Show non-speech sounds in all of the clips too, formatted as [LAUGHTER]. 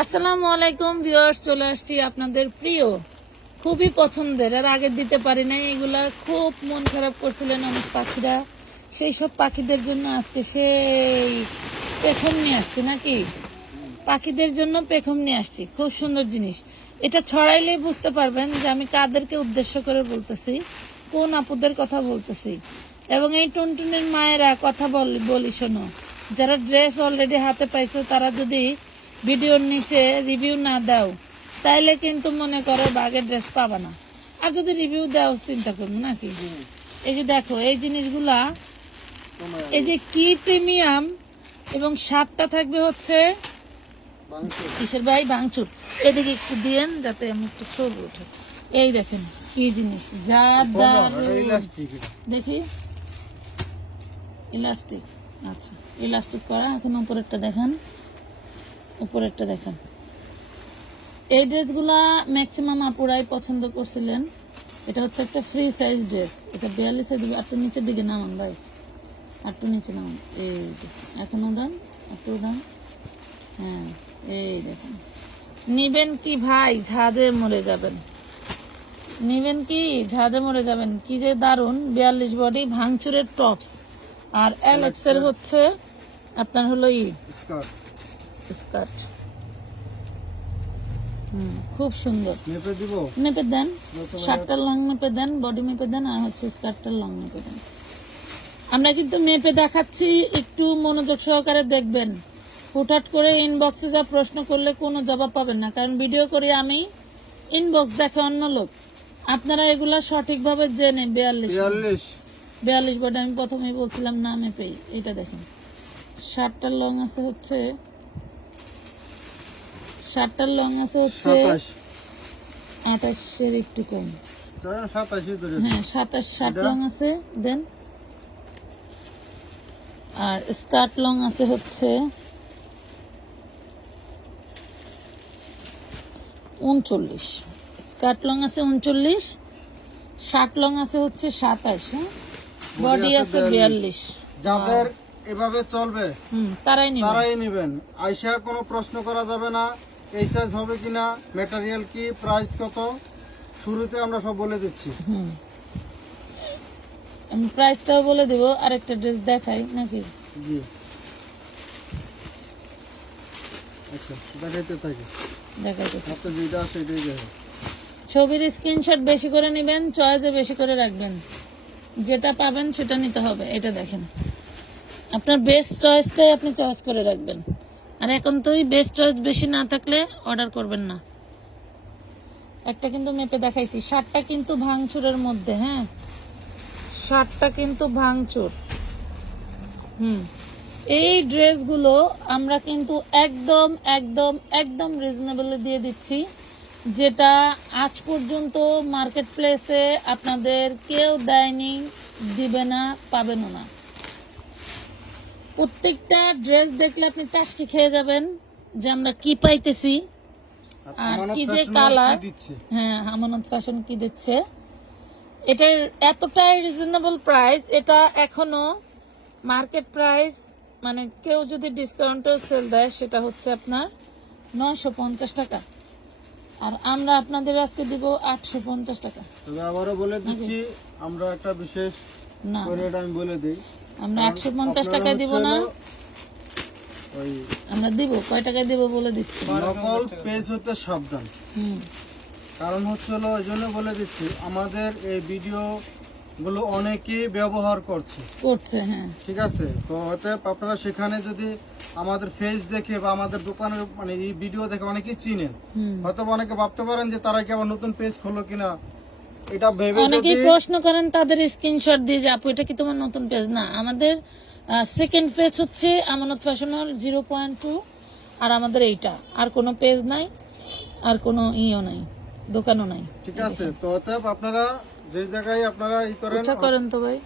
আসসালামু আলাইকুম ভিউয়ার্স, চলে আসছি আপনাদের প্রিয়, খুবই পছন্দের, আর আগে দিতে পারি নাই, এগুলা খুব মন খারাপ করছিলেন অনেক পাখিরা। সেই সব পাখিদের জন্য আজকে সেই পেখম নিয়ে আসছি, নাকি? পাখিদের জন্য পেখম নিয়ে আসছি, খুব সুন্দর জিনিস। এটা ছড়াইলেই বুঝতে পারবেন যে আমি কাদেরকে উদ্দেশ্য করে বলতেছি, কোন আপুদের কথা বলতেছি। এবং এই টুনটুনের মায়েরা কথা বলি বলি শোনো, যারা ড্রেস অলরেডি হাতে পাইছো, তারা যদি ভিডিওর নিচে রিভিউ না দাও তাইলে কিন্তু মনে করো বাঘের ড্রেস পাবা না। আর যদি রিভিউ দাও চিন্তা করব নাকি এই যে দেখো এই জিনিসগুলা এই যে কি প্রিমিয়াম এবং স্বাদটা থাকবে হচ্ছে কিসের ভাই? ভাঙচুর এদিকে একটু দিয়েন যাতে আমি একটু ছবি উঠে এই দেখেন কি জিনিস যা। দেখি। ইলাস্টিক আচ্ছা ইলাস্টিক করা এখন উপরেরটা দেখান। উপরেরটা দেখান। এই ড্রেসগুলা ম্যাক্সিমাম আপুরাই পছন্দ করছিলেন। এটা হচ্ছে একটা ফ্রি সাইজ ড্রেস এটা বিয়াল্লিশ সাইজ একটু নিচের দিকে নামান ভাই। একটু নিচে নামান। এই এখন উড়ান একটু উড়ান। হ্যাঁ এই দেখেন। নিবেন কি ভাই? ঝাঁজে মরে যাবেন। নিবেন কি? ঝাঁজে মরে যাবেন। কি যে দারুণ বিয়াল্লিশ বডি ভাঙচুরের টপস আর অ্যালেক্স এক্সের হচ্ছে আপনার হলো ই স্কার্ট হুম খুব সুন্দর। মেপে দিব? মেপে দেন। শার্টটার লং মেপে দেন বডি মেপে দেন আর হচ্ছে স্কার্টটার লং মেপে দেন। আমরা কিন্তু মেপে দেখাচ্ছি একটু মনোযোগ সহকারে দেখবেন। হুটহাট করে ইনবক্সে যা প্রশ্ন করলে কোনো জবাব পাবেন না কারণ ভিডিও করি আমি ইনবক্স দেখে অন্য লোক। আপনারা এগুলা সঠিকভাবে জেনে বিয়াল্লিশ। বিয়াল্লিশ। বিয়াল্লিশ বডি আমি প্রথমেই বলছিলাম না মেপেই এটা দেখেন। শার্টটার লং আছে হচ্ছে শার্টটার লং আছে হচ্ছে আঠাশের একটু কম। হ্যাঁ সাতাশ লং আছে দেন। আর স্কার্ট লং আছে হচ্ছে উনচল্লিশ। স্কার্ট লং আছে উনচল্লিশ শার্ট লং আছে হচ্ছে সাতাশ হ্যাঁ? বডি আছে বিয়াল্লিশ। যাদের এভাবে চলবে হুম তারাই তারাই নেবেন। আইসা কোনো প্রশ্ন করা যাবে না। এই সাইজ হবে কিনা ম্যাটেরিয়াল কি প্রাইস কত শুরুতে আমরা সব বলে দিচ্ছি। আমি প্রাইসটাও বলে দিব আরেকটা ড্রেস দেখাই নাকি? জি। আচ্ছা দেখাইতে থাকি। দেখাই তো হাতে যেটা আছে এটাই দেখো ছবির স্ক্রিনশট বেশি করে নেবেন চয়েসে বেশি করে রাখবেন। যেটা পাবেন সেটা নিতে হবে এটা দেখেন। আপনার বেস্ট চয়েসটাই আপনি চয়েস করে রাখবেন। আর এখন তো ওই বেস্ট চয়েস বেশি না থাকলে অর্ডার করবেন না। একটা কিন্তু মেপে দেখাইছি শার্টটা কিন্তু ভাঙচুরের মধ্যে হ্যাঁ? শার্টটা কিন্তু ভাঙচুর। হুম। এই ড্রেসগুলো আমরা কিন্তু একদম একদম একদম রিজনেবলে দিয়ে দিচ্ছি, যেটা আজ পর্যন্ত মার্কেট প্লেসে আপনাদের কেউ দেয়নি, দিবে না, পাবেনও না। প্রত্যেকটা ড্রেস দেখলে আপনি টাসকি খেয়ে যাবেন যে আমরা কি পাইতেছি আর কি যে কালার হ্যাঁ আমানত ফ্যাশন কি দিচ্ছে। এটার এতটাই রিজনেবল প্রাইস এটা এখনও মার্কেট প্রাইস মানে কেউ যদি ডিসকাউন্টও সেল দেয় সেটা হচ্ছে আপনার নয়শো পঞ্চাশ টাকা। আর আমরা আপনাদের আজকে দিব আটশো পঞ্চাশ টাকা। আবারও বলে দিচ্ছি আমরা একটা বিশেষ না। আমি বলে দিই। আমরা আটশো পঞ্চাশ টাকায় দিব না। আমরা দিব কয় টাকায় দিব বলে দিচ্ছি? নকল পেজ হতে সাবধান। কারণ হচ্ছে হলো ওই জন্য বলে দিচ্ছি আমাদের এই ভিডিও গুলো অনেকেই ব্যবহার করছে। করছে হ্যাঁ। ঠিক আছে? তো অতএব আপনারা সেখানে যদি আমাদের ফেস দেখে বা আমাদের দোকানের মানে এই ভিডিও দেখে অনেকেই চিনেন। হয়তো অনেকে ভাবতে পারেন যে তারা কি আবার নতুন পেজ খুললো কিনা। এটা ভেবে অনেকেই প্রশ্ন করেন তাদের স্ক্রিনশট দিয়ে যে আপু এটা কি তোমার নতুন পেজ না আমাদের সেকেন্ড পেজ হচ্ছে আমানত ফ্যাশনাল জিরো পয়েন্ট টু আর আমাদের এইটা। আর কোনো পেজ নাই আর কোনো ইও নাই দোকানও নাই। ঠিক আছে তো অতএব আপনারা যে জায়গায় আপনারা ই করেন করেন তো ভাই।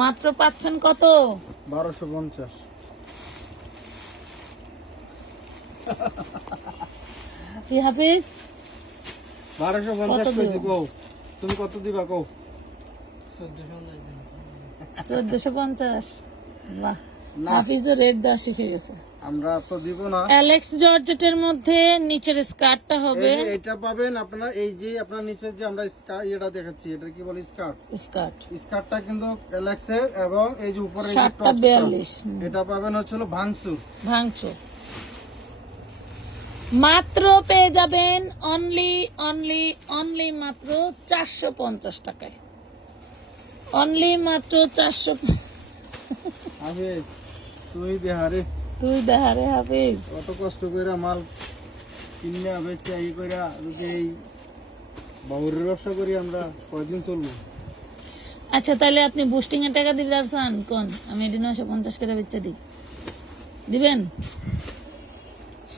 মাত্র পাচ্ছেন কত? বারোশো পঞ্চাশ। কি হাফিজ? বারোশো পঞ্চাশ তুমি কত দিবা কৌ চোদ্দশো পঞ্চাশ। বাহ। হাফিজও রেট দেওয়া শিখে গেছে। আমরা তো দিব না। অ্যালেক্স জর্জেটের মধ্যে নিচের স্কার্টটা হবে। এটা পাবেন আপনারা এই যে আপনার নিচে যে আমরা স্কার্ট এটা দেখাচ্ছি এটা কি বলে স্কার্ট? স্কার্ট। স্কার্টটা কিন্তু অ্যালেক্সের এবং এই যে উপরে এই যে সাতটা টপসটা, বিয়াল্লিশ। হুম। এটা পাবেন হচ্ছে হলো ভাঙচুর। ভাঙচুর। মাত্র পেয়ে যাবেন অনলি অনলি অনলি মাত্র চারশো পঞ্চাশ টাকায়। অনলি মাত্র চারশো তুই বিহারে তুই দেহারে হাফিজ। কত কষ্ট করে মাল কিনে আবে চাই করে এই বাবুরের ব্যবসা করি আমরা কয়দিন চলবো? আচ্ছা তাহলে আপনি বুস্টিং এর টাকা দিলে আর চান? কোন? আমি এটি নশো পঞ্চাশ করে বেচা দিই। দিবেন?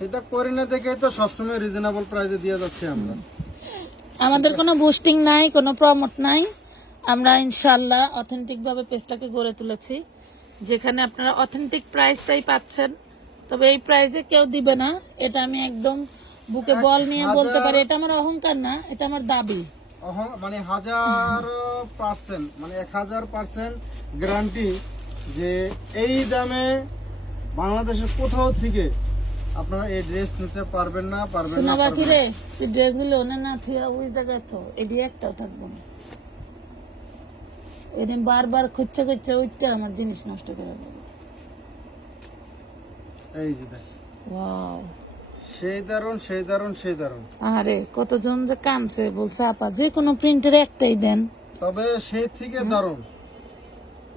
সেটা করি না দেখে তো সবসময় রিজনেবল প্রাইসে দিয়ে যাচ্ছে আমরা। আমাদের কোনো বুস্টিং নাই কোনো প্রমোট নাই। আমরা ইনশাল্লাহ অথেন্টিক ভাবে পেজটাকে গড়ে তুলেছি। যেখানে আপনারা অথেন্টিক প্রাইসটাই পাচ্ছেন। তবে এই প্রাইসে কেউ দিবে না। এটা আমি একদম বুকে বল নিয়ে বলতে পারি এটা আমার অহংকার না এটা আমার দাবি। মানে হাজার পার্সেন্ট মানে এক হাজার পার্সেন্ট গ্যারান্টি যে এই দামে বাংলাদেশের কোথাও থেকে আপনারা এই ড্রেস নিতে পারবেন না পারবেন না বাকি রে ড্রেসগুলো ওনে না থিয়া ওই জায়গায় তো এটি একটাও থাকব না। এদিন বারবার খুঁজছে খুঁজছে ওইটা আমার জিনিস নষ্ট করে দেবে। এই যে ওয়াও। সেই দারুণ সেই দারুণ সেই দারুণ আরে কতজন যে কামছে বলছে আপা যে কোনো প্রিন্টের একটাই দেন। তবে সেই থেকে দারুণ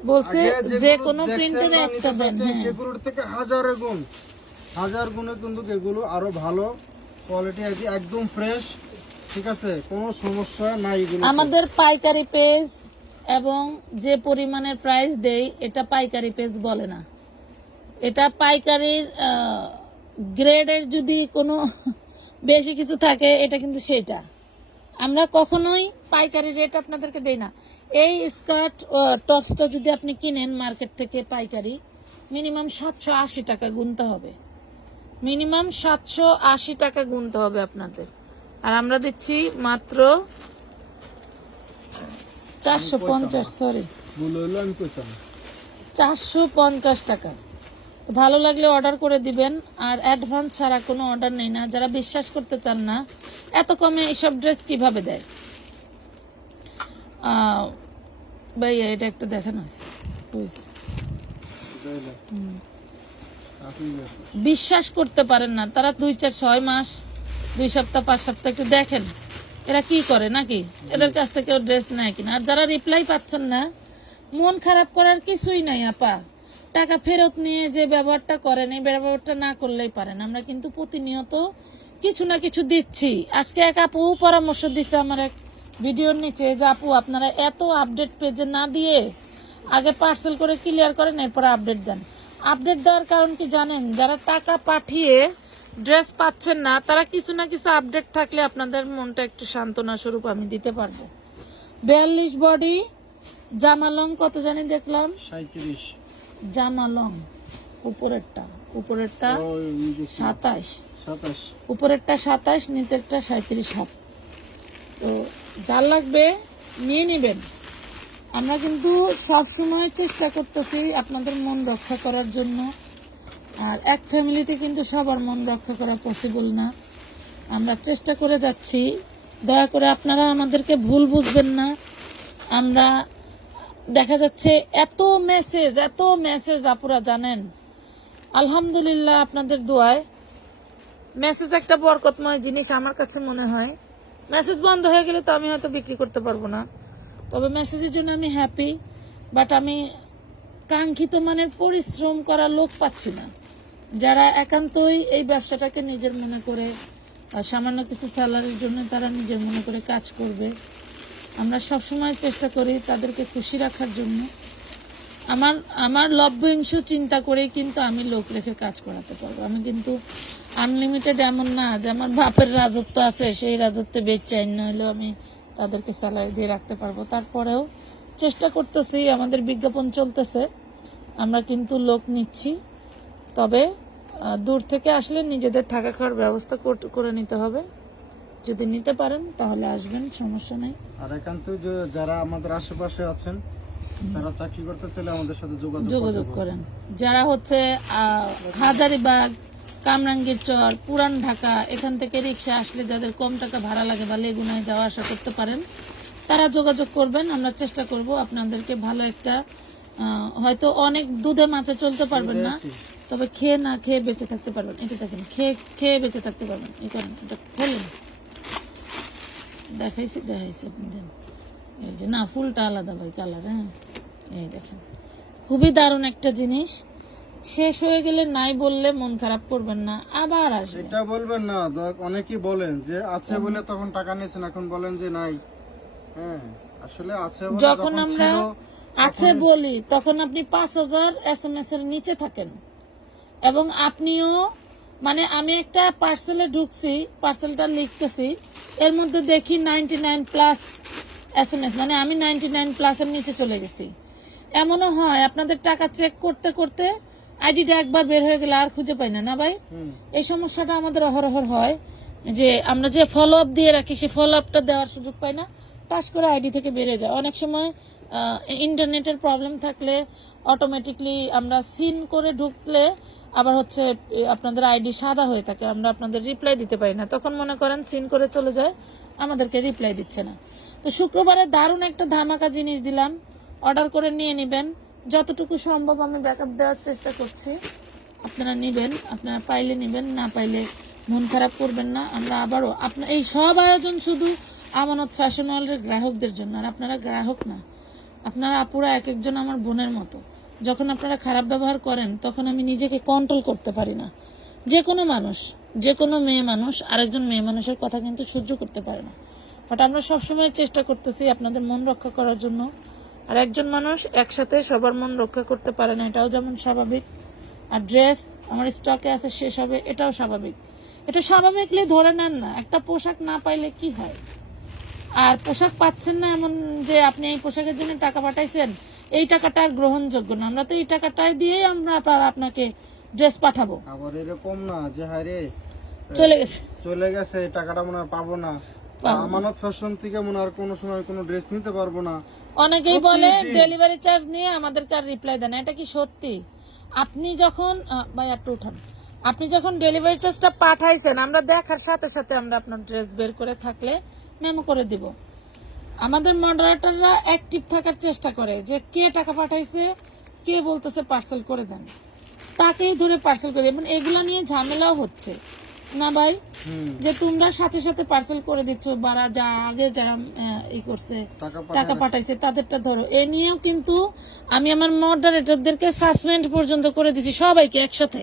বলছে যে কোনো প্রিন্টের একটা দেন হ্যাঁ। সেগুলোর থেকে হাজারে গুণ। হাজার গুণে কিন্তু এগুলো আরও ভালো কোয়ালিটি আছে, একদম ফ্রেশ ঠিক আছে? কোনো সমস্যা নাই আমাদের পাইকারি পেজ এবং যে পরিমাণের প্রাইস দেই, এটা পাইকারি পেজ বলে না। এটা পাইকারির গ্রেডের যদি কোনো [LAUGHS] বেশি কিছু থাকে, এটা কিন্তু সেটা। আমরা কখনোই পাইকারি রেট আপনাদেরকে দেই না। এই স্কার্ট টপসটা যদি আপনি কিনেন মার্কেট থেকে পাইকারি মিনিমাম সাতশো আশি টাকা গুনতে হবে। মিনিমাম সাতশো আশি টাকা গুনতে হবে আপনাদের। আর আমরা দিচ্ছি মাত্র চারশো পঞ্চাশ সরি চারশো পঞ্চাশ টাকা। ভালো লাগলে অর্ডার করে দিবেন আর অ্যাডভান্স ছাড়া কোনো অর্ডার নেই না। যারা বিশ্বাস করতে চান না এত কমে এইসব ড্রেস কীভাবে দেয়? ভাইয়া এটা একটা দেখানো আছে। বুঝছি। বিশ্বাস করতে পারেন না। তারা দুই চার ছয় মাস, দুই সপ্তাহ, পাঁচ সপ্তাহ একটু দেখেন। এরা কি করে নাকি? এদের কাছ থেকে ড্রেস নেয় কিনা? আর যারা রিপ্লাই পাচ্ছেন না, মন খারাপ করার কিছুই নাই, আপা। টাকা ফেরত নিয়ে যে ব্যবহারটা করেন, এই ব্যবহারটা না করলেই পারেন। আমরা কিন্তু প্রতিনিয়ত কিছু না কিছু দিচ্ছি। আজকে এক আপু পরামর্শ দিছে আমার এক ভিডিওর নিচে যে, আপু, আপনারা এত আপডেট পেজে না দিয়ে আগে পার্সেল করে ক্লিয়ার করেন, এরপর আপডেট দেন। আপডেট দেওয়ার কারণ কি জানেন? যারা টাকা পাঠিয়ে ড্রেস পাচ্ছেন না তারা কিছু না কিছু আপডেট থাকলে আপনাদের মনটা একটু সান্ত্বনা স্বরূপ আমি দিতে পারব। বিয়াল্লিশ বডি জামালং কত জানি দেখলাম? সাঁত্রিশ জামালং উপরেরটা উপরেরটা সাতাশ সাতাশ উপরেরটা সাতাশ নিচেরটা সাঁত্রিশ হাত তো যার লাগবে নিয়ে নেবেন। আমরা কিন্তু সব সময় চেষ্টা করতেছি আপনাদের মন রক্ষা করার জন্য। আর এক ফ্যামিলিতে কিন্তু সবার মন রক্ষা করা পসিবল না। আমরা চেষ্টা করে যাচ্ছি। দয়া করে আপনারা আমাদেরকে ভুল বুঝবেন না। আমরা দেখা যাচ্ছে এত মেসেজ এত মেসেজ আপুরা জানেন। আলহামদুলিল্লাহ আপনাদের দোয়ায়। মেসেজ একটা বরকতময় জিনিস আমার কাছে মনে হয়। মেসেজ বন্ধ হয়ে গেলে তো আমি হয়তো বিক্রি করতে পারব না। তবে মেসেজের জন্য আমি হ্যাপি বাট আমি কাঙ্ক্ষিত মানের পরিশ্রম করা লোক পাচ্ছি না। যারা একান্তই এই ব্যবসাটাকে নিজের মনে করে সামান্য কিছু স্যালারির জন্য তারা নিজের মনে করে কাজ করবে, আমরা সব সময় চেষ্টা করি তাদেরকে খুশি রাখার জন্য। আমার আমার লভ্যাংশ চিন্তা করেই কিন্তু আমি লোক রেখে কাজ করাতে পারব। আমি কিন্তু আনলিমিটেড এমন না যে আমার বাপের রাজত্ব আছে, সেই রাজত্বে বেচাই না হলেও আমি তাদেরকে স্যালারি দিয়ে রাখতে পারব। তারপরেও চেষ্টা করতেছি আমাদের বিজ্ঞাপন চলতেছে আমরা কিন্তু লোক নিচ্ছি। তবে দূর থেকে আসলে নিজেদের থাকা খাওয়ার ব্যবস্থা করে নিতে হবে। যদি নিতে পারেন তাহলে আসবেন সমস্যা নেই। আর একান্ত যারা আমাদের আশেপাশে আছেন তারা চাকরি করতে চাইলে আমাদের সাথে যোগাযোগ যোগাযোগ করেন। যারা হচ্ছে হাজারিবাগ কামরাঙ্গীর চর পুরান ঢাকা এখান থেকে রিক্সা আসলে যাদের কম টাকা ভাড়া লাগে বা লেগুনায় যাওয়া আসা করতে পারেন তারা যোগাযোগ করবেন। আমরা চেষ্টা করব আপনাদেরকে ভালো একটা হয়তো অনেক দুধে মাছে চলতে পারবেন না তবে খেয়ে না খেয়ে বেঁচে থাকতে পারবেন। এটা দেখেন খেয়ে খেয়ে বেঁচে থাকতে পারবেন। এই কারণ এটা খোলেন দেখাইছি দেখাইছি আপনি দেন। এই যে না ফুলটা আলাদা ভাই কালার হ্যাঁ। এই দেখেন খুবই দারুণ একটা জিনিস। শেষ হয়ে গেলে নাই বললে মন খারাপ করবেন না আবার আসবে। এটা বলবেন না অনেকেই বলেন যে আছে বলে তখন টাকা নিয়েছেন এখন বলেন যে নাই। হ্যাঁ আসলে আছে যখন আমরা আছে বলি তখন আপনি পাঁচ হাজার এস এম এস এর নিচে থাকেন। এবং আপনিও মানে আমি একটা পার্সেলে ঢুকছি পার্সেলটা লিখতেছি এর মধ্যে দেখি ninety nine plus S M S মানে আমি নাইনটি নাইন প্লাসের নিচে চলে গেছি। এমনও হয় আপনাদের টাকা চেক করতে করতে আইডিটা একবার বের হয়ে গেলে আর খুঁজে পাই না না ভাই? এই সমস্যাটা আমাদের অহরহর হয় যে আমরা যে ফলো আপ দিয়ে রাখি সেই ফলো আপটা দেওয়ার সুযোগ পাই না। টাচ করে আইডি থেকে বেড়ে যায়। অনেক সময় ইন্টারনেটের প্রবলেম থাকলে অটোমেটিকলি আমরা সিন করে ঢুকলে আবার হচ্ছে আপনাদের আইডি সাদা হয়ে থাকে। আমরা আপনাদের রিপ্লাই দিতে পারি না। তখন মনে করেন সিন করে চলে যায় আমাদেরকে রিপ্লাই দিচ্ছে না। তো শুক্রবারে দারুণ একটা ধামাকা জিনিস দিলাম। অর্ডার করে নিয়ে নেবেন। যতটুকু সম্ভব আমি ব্যাকআপ দেওয়ার চেষ্টা করছি। আপনারা নেবেন, আপনারা পাইলে নেবেন, না পাইলে মন খারাপ করবেন না। আমরা আবারও আপনার এই সব আয়োজন শুধু আমানত ফ্যাশন ওয়ার্ল্ডের গ্রাহকদের জন্য, আর আপনারা গ্রাহক না। আপনারা আপুরা এক একজন আমার বোনের মতো। যখন আপনারা খারাপ ব্যবহার করেন, তখন আমি নিজেকে কন্ট্রোল করতে পারি না। যে কোনো মানুষ, যে কোনো মেয়ে মানুষ, আরেকজন মেয়ে মানুষের কথা কিন্তু সহ্য করতে পারে না। বাট আমরা সবসময় চেষ্টা করতেছি আপনাদের মন রক্ষা করার জন্য। আর একজন মানুষ একসাথে সবার মন রক্ষা করতে পারে না এটাও যেমন স্বাভাবিক। আর ড্রেস আমার স্টকে আছে শেষ হবে এটাও স্বাভাবিক। এটা স্বাভাবিকলি ধরে নেন না একটা পোশাক না পাইলে কি হয়? আর পোশাক পাচ্ছেন না এমন যে আপনি এই পোশাকের জন্য টাকা পাঠাইছেন এই টাকাটা আর গ্রহণযোগ্য না। আমরা তো এই টাকাটাই দিয়েই আমরা আবার আপনাকে ড্রেস পাঠাবো। আবার এরকম না যে হায় রে চলে গেছে। চলে গেছে এই টাকাটা মনে পাবো না। আমানত ফ্যাশন থেকে মনে আর কোনো সময় কোনো ড্রেস নিতে পারব না। অনেকেই বলে ডেলিভারি চার্জ নিয়ে আমাদেরকে আর রিপ্লাই দেন এটা কি সত্যি? আপনি যখন ভাই একটু উঠান। আপনি যখন ডেলিভারি চার্জটা পাঠাইছেন আমরা দেখার সাথে সাথে আমরা আপনার ড্রেস বের করে থাকলে মেমো করে দিব। আমাদের মডারেটররা অ্যাক্টিভ থাকার চেষ্টা করে যে কে টাকা পাঠাইছে কে বলতেছে পার্সেল করে দেন। তাকেই ধরে পার্সেল করে এবং এগুলো নিয়ে ঝামেলাও হচ্ছে। না ভাই? যে তোমরা সাথে সাথে পার্সেল করে দিচ্ছ বারা যা আগে যারা ই করছে টাকা পাঠাইছে তাদেরটা ধরো। এ নিয়েও কিন্তু আমি আমার মডারেটরদেরকে সাসপেন্ড পর্যন্ত করে দিছি সবাইকে একসাথে।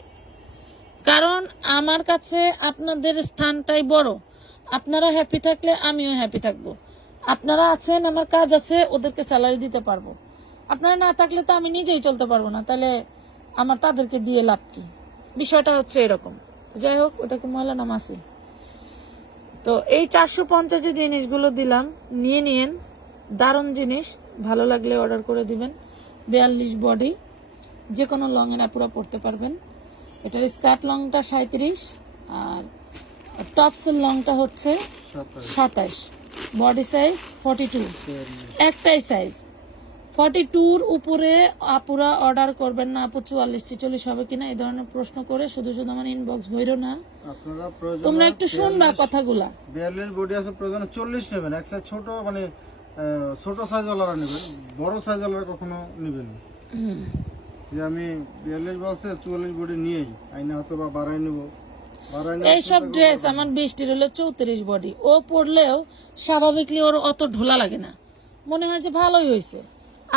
কারণ আমার কাছে আপনাদের স্থানটাই বড়। আপনারা হ্যাপি থাকলে আমিও হ্যাপি থাকব। আপনারা আছেন আমার কাজ আছে ওদেরকে স্যালারি দিতে পারব। আপনারা না থাকলে তো আমি নিজেই চলতে পারব না। তাহলে আমার তাদেরকে দিয়ে লাভ কি? বিষয়টা হচ্ছে এরকম। যাই হোক ওটাকে ময়লা নামাসি তো এই চারশো পঞ্চাশ জিনিসগুলো দিলাম নিয়ে নিয়েন। দারুণ জিনিস ভালো লাগলে অর্ডার করে দিবেন। বিয়াল্লিশ বডি যে কোনো লং এর আপুরা পড়তে পারবেন। এটার স্কার্ট লংটা সাঁত্রিশ আর টপসের লংটা হচ্ছে সাতাশ। বডি সাইজ ফর্টি টু একটাই সাইজ ফর্টি টুর উপরে আপুরা অর্ডার করবেন না আপু চুয়াল্লিশ ছিচল্লিশ হবে কিনা এই ধরনের প্রশ্ন করে শুধু শুধু আমার ইনবক্স ভৈরো না। তোমরা একটু শুনবা কথাগুলা। বিয়াল্লিশ বডি আছে প্রয়োজনে চল্লিশ নেবেন। এক সাইজ ছোট মানে ছোট সাইজ ওয়ালারা নেবেন বড় সাইজ ওয়ালারা কখনো নেবেন যে আমি বিয়াল্লিশ বলছে চুয়াল্লিশ বডি নিয়েই আইনা হয়তো বা বাড়াই নেব এইসব ড্রেস আমার বৃষ্টির হলো চৌত্রিশ বডি ও পরলেও স্বাভাবিকলি ওর অত ঢোলা লাগে না। মনে হয় যে ভালোই হয়েছে।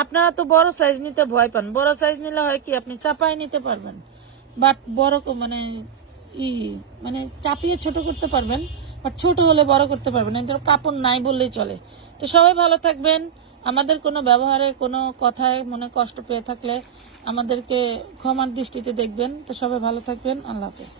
আপনারা তো বড় সাইজ নিতে ভয় পান। বড় সাইজ নিলে হয় কি, আপনি চাপায় নিতে পারবেন। বাট বড় মানে ই মানে চাপিয়ে ছোট করতে পারবেন বাট ছোট হলে বড় করতে পারবেন এদের কাপড় নাই বললেই চলে। তো সবাই ভালো থাকবেন। আমাদের কোনো ব্যবহারে কোনো কথায় মনে কষ্ট পেয়ে থাকলে আমাদেরকে ক্ষমার দৃষ্টিতে দেখবেন। তো সবাই ভালো থাকবেন। আল্লাহ হাফেজ।